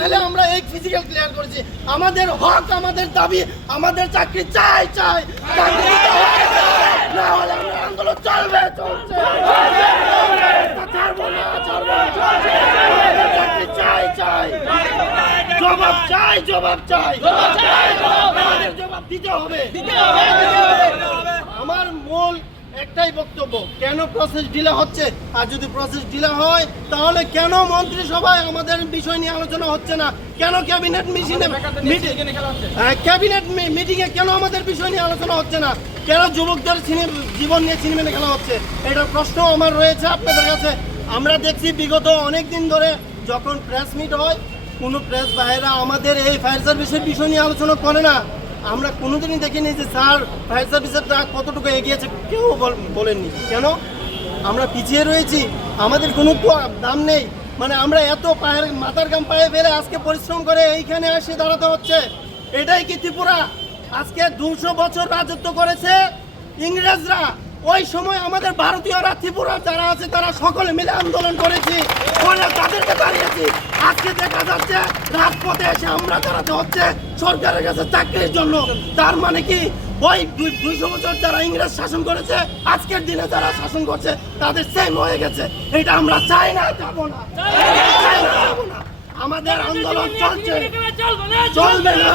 ফেলে আমরা এই ফিজিক্যাল ক্লিয়ার করেছি। আমাদের হক, আমাদের দাবি, আমাদের চাকরি চাই চাই, চাকরি না হলে আমরা আন্দোলন চলবে, চলছে, ছাড়বো না, ছাড়বো না, চাকরি চাই চাই, জবাব চাই, জবাব চাই, আমাদের জবাব দিতে হবে। আমার মূল একটাই বক্তব্য, কেন প্রসেস ডিলে হচ্ছে? আর যদি প্রসেস ডিলে হয় তাহলে কেন মন্ত্রিসভায় আমাদের বিষয় নিয়ে আলোচনা হচ্ছে না? কেন ক্যাবিনেট মিটিংয়ে কেন আমাদের বিষয় নিয়ে আলোচনা হচ্ছে না? কেন যুবকদের জীবন নিয়ে সিনেমা খেলা হচ্ছে? এটার প্রশ্ন আমার রয়েছে আপনাদের কাছে। আমরা দেখছি বিগত অনেক দিন ধরে যখন প্রেস মিট হয়, কোনো প্রেস ভাইয়েরা আমাদের এই ফায়ার সার্ভিসের বিষয় নিয়ে আলোচনা করে না। আমরা কোনোদিনই দেখিনি যে স্যার ফায়ার সার্ভিসেরটা কতটুকু এগিয়েছে, কেউ বলেননি। কেন? আমরা পিছিয়ে রয়েছি, আমাদের কোনো দাম নেই। মানে আমরা এত মাথার ঘাম পায়ে ফেলে আজকে পরিশ্রম করে এইখানে এসে দাঁড়াতে হচ্ছে। এটাই কি ত্রিপুরা? আজকে 200 বছর রাজত্ব করেছে ইংরেজরা, ওই সময় আমাদের ভারতীয়রা, ত্রিপুরা যারা আছে তারা সকলে মিলে আন্দোলন করেছি, তাদেরকে দাঁড়িয়েছি। আজকে দেখা যাচ্ছে রাজপথে এসে আমরা দাঁড়াতে হচ্ছে সরকারের কাছে চাকরির জন্য। তার মানে কি ওই 200 বছর যারা ইংরেজ শাসন করেছে আজকের দিনে যারা শাসন করছে তাদের সেম হয়ে গেছে। এটা আমরা চাই না, যাবো না, যাবো না। আমাদের আন্দোলন চলছে, চলবে না।